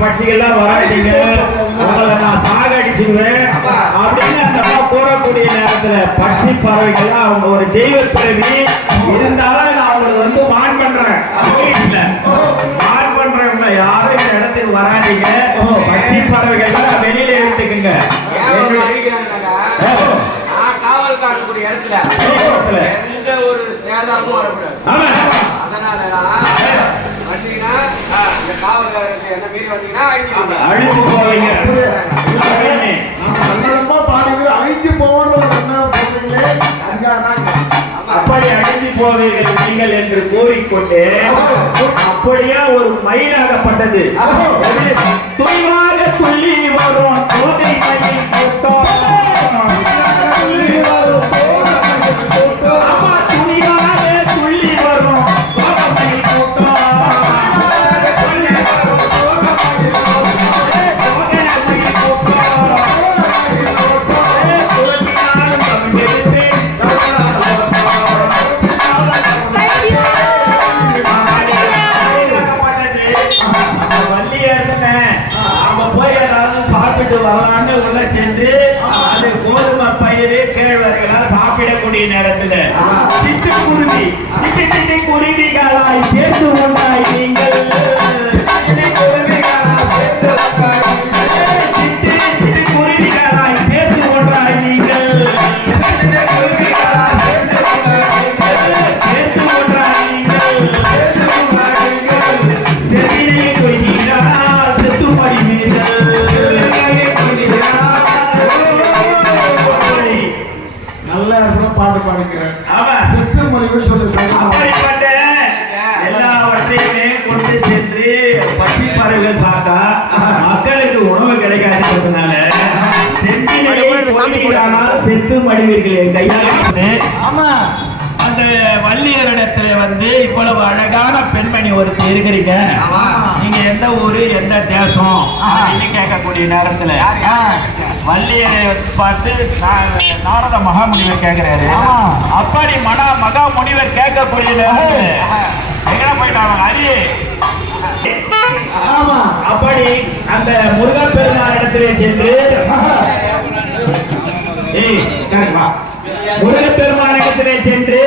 பட்சிகள்லாம் வராதீங்க, உங்களை நான் சாகடிச்சுடுவேன் அப்படின்னு அந்த அம்மா கூறக்கூடிய நேரத்துல பட்சி பறவைகள்லாம் அவங்க ஒரு தெய்வ பிறவி இருந்தாலும் நான் அவங்களுக்கு வந்து மான் பண்றேன். மான் பண்றவங்க யாரும் இந்த இடத்துக்கு வராதீங்க. பட்சி பறவைகள்லாம் வெளியில எடுத்துக்குங்க. காவல் காக்கக்கூடிய இடத்துல எந்த ஒரு சேதாரமும் வரக்கூடாது. அதனாலதான் அழிஞ்சு போவீங்க. அப்படி அழிஞ்சு போவீர்கள் நீங்கள் என்று கூறிக்கொண்டு அப்படியே ஒரு மயிலாகப்பட்டது. துணிவாக துள்ளி வரும் கோதை மயில் கூட்டம். உள்ள சென்று அது கோதுமை பயிறு கேழ்வர்களால் சாப்பிடக்கூடிய நேரத்தில் சிட்டுக்குருவி சிட்டு குருவிகளாய் சேர்த்து உண்டாய் நீங்கள் எல்லாவற்றையுமே கொண்டு சென்று பட்சி பறவைகள் சாப்பிட்டா மக்களுக்கு உணவு கிடைக்காதுன்றதுனால செத்து மடிவீர்கள் கையால். அந்த வள்ளியரிடத்துல வந்து இவ்வளவு அழகான பெண்மணி ஒருத்தர் இருக்கிறீங்க, நீங்க எந்த ஊரு எந்த தேசம் அப்படின்னு கேட்கக்கூடிய நேரத்துல வள்ளியரை பார்த்து நாரத மகாமுனிவர் கேட்கிறாரு. அப்படி மகாமுனிவர் கேட்கக்கூடிய நேரத்துல எங்க போயிட்டாங்க அரிய. அப்படி அந்த முருகப்பெருமான் இடத்திலே சென்று முருகப்பெருமானிடத்திலே சென்று